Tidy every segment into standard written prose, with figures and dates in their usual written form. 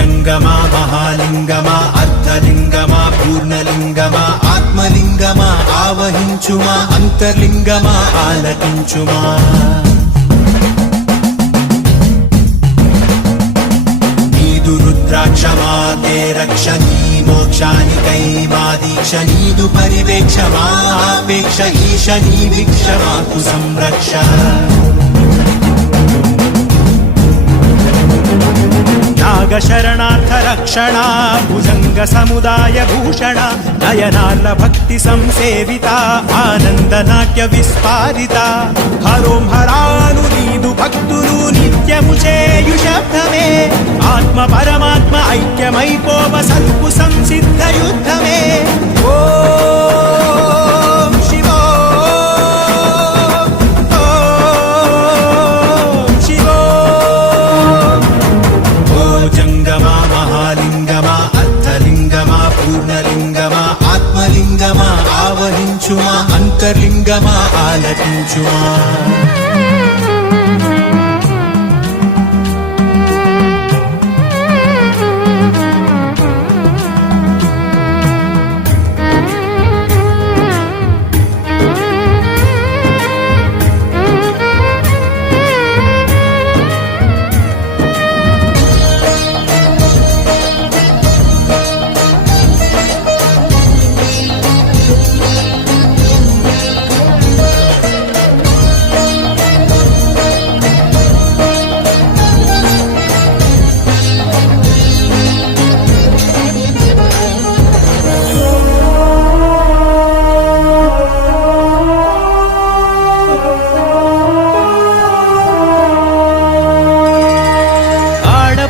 జంగమా మహాలింగమా అర్ధలింగమా పూర్ణలింగమా ఆత్మలింగమా ఆవహించుమా అంతర్లింగమా ఆలకించుమా నీదు రుద్రాక్షమా తే రక్ష నీ మోక్షానికై మా దీక్ష నీదు పరివేక్ష మా ఆపేక్ష ఈశ నీ వీక్ష మాకు సంరక్ష నాగ శరణార్థ రక్షణ భుజంగ సముదాయ భూషణ నయనార్ల భక్తి సంసేవిత ఆనంద నాట్య విస్పారిత హరోం హరాను నీదు భక్తులు నిత్యము చేయు శబ్దమే ఆత్మ పరమాత్మ ఐక్యమైపోవ సద్గు సంసిద్ధ యుద్ధమే ఓం శివో జంగమా మహాలింగమా అర్ధలింగమా పూర్ణలింగమా ఆత్మలింగమా ఆవహించుమా అంతర్లింగమా ఆలకించుమా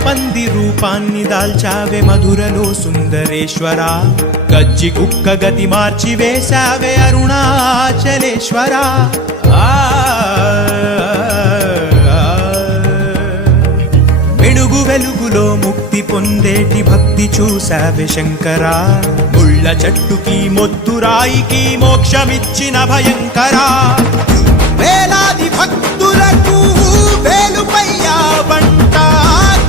పంది రూపాన్ని దాల్చావే మధురలో సుందరేశ్వర గజ్జి కుక్క గతి మార్చి వేశావే అరుణాచలేశ్వర వెలుగు వెలుగులో ముక్తి పొందేటి భక్తి చూశావే శంకర ముళ్ళ చెట్టుకి మొద్దురాయికి మోక్షమిచ్చిన భయంకర వేలాది భక్తులకు వేలుపయ్యా వంట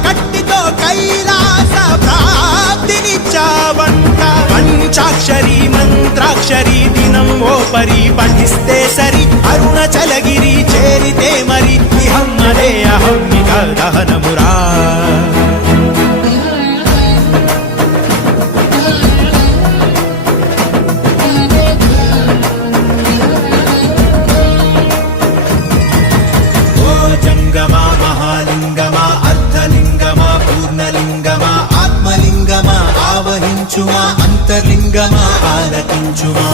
కట్టితో కైలాస ప్రాప్తినిచ్చావంట పంచాక్షరి మంత్రాక్షరి దినం ఓ పరి పఠిస్తే సరి అరుణాచలగిరి చేరితే మరి ఇహం అదే అహమ్మిక దహనమురా జంగమా మహాలింగమా అర్ధలింగమా పూర్ణలింగమా ఆత్మలింగమా ఆవహించుమా అంతర్లింగమా ఆలకించుమా